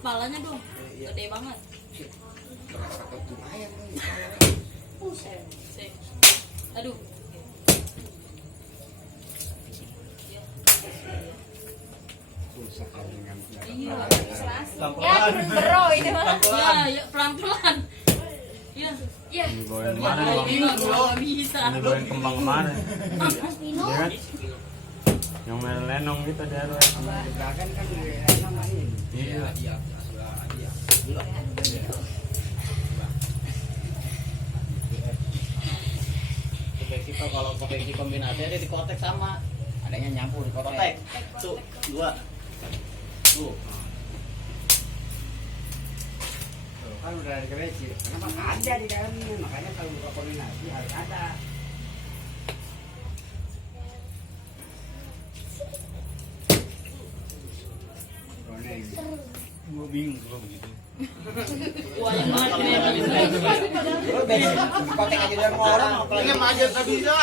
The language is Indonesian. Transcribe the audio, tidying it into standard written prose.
kepalanya dong. Gede banget. Aduh. Iya. Ya, bro ini mah. Ya, pelan-pelan. Iya. Iya. Dibawain kemana nih, Bang? Nggak bisa. Dibawain kembang kemana? Iya kan? Yang main lenong gitu di RW. Iya. Kalau kopeksi kombinasi ada di kotek sama adanya nyampur di kotek. Tuh, dua. Tuh. Kan udah ada koleksi, kenapa ada di dalamnya? Makanya kalau buka kombinasi harus ada. Gue bingung kalau begitu. Wah, yang mana nih? Kotek aja dari orang apalagi Maju tak bisa.